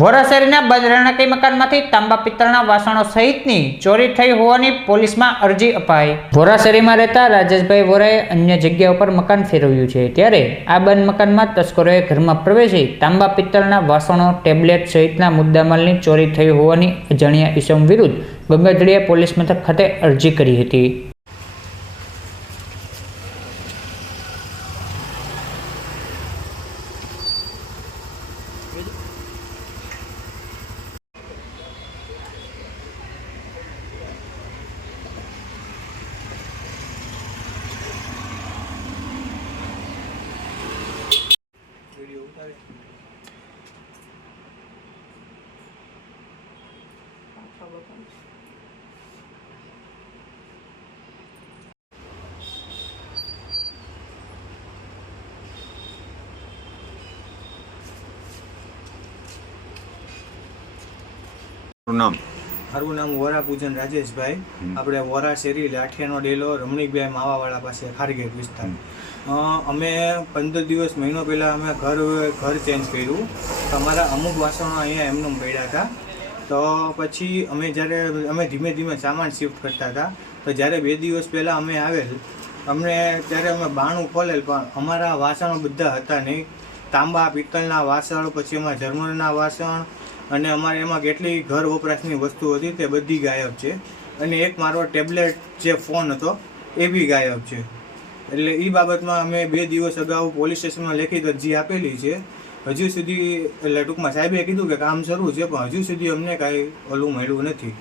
વોરાસરીના બંધ મકાનમાંથી તાંબા પિત્તળના વાસણો સહિતની ચોરી થઈ હોવાની પોલીસમાં અરજી અપાઈ. વોરાસરીમાં રહેતા રાજેશભાઈ વોરાએ અન્ય જગ્યા ઉપર મકાન ફેરવ્યું છે. ત્યારે આ બંધ મકાનમાં તસ્કરોએ ઘરમાં પ્રવેશી તાંબા પિત્તળના વાસણો, ટેબ્લેટ સહિતના મુદ્દામાલની ચોરી થઈ હોવાની અજાણ્યા ઇસમ વિરુદ્ધ ગંગાધડિયા પોલીસ મથક ખાતે અરજી કરી હતી. તમારું નામ મારું નામ વોરા પૂજન રાજેશભાઈ આપણે વોરા શેરી લાઠિયાનો ડેલો રમણીકભાઈ માવાવાળા પાસે ખારગેટ વિસ્તાર. અમે પંદર દિવસ મહિનો પહેલાં અમે ઘર ઘર ચેન્જ કર્યું. તો અમારા અમુક વાસણો અહીંયા એમનેમ પડ્યા હતા. તો પછી અમે જ્યારે અમે ધીમે ધીમે સામાન શિફ્ટ કરતા હતા. તો જ્યારે બે દિવસ પહેલાં અમે આવેલ અમને ત્યારે અમે બાણું ખોલેલ પણ અમારા વાસણો બધા હતા નહીં. તાંબા, પિત્તળના વાસણ, પછી એમાં જર્મનના વાસણ અને અમારે એમાં કેટલી ઘર વપરાશની વસ્તુ હતી તે બધી ગાયબ છે. અને એક મારો ટેબ્લેટ જે ફોન હતો એ બી ગાયબ છે. એટલે એ બાબતમાં અમે બે દિવસ અગાઉ પોલીસ સ્ટેશનમાં લેખિત અરજી આપેલી છે. હજુ સુધી, એટલે ટૂંકમાં સાહેબે કીધું કે કામ શરૂ છે, પણ હજુ સુધી અમને કાંઈ ઓલું મળ્યું નથી.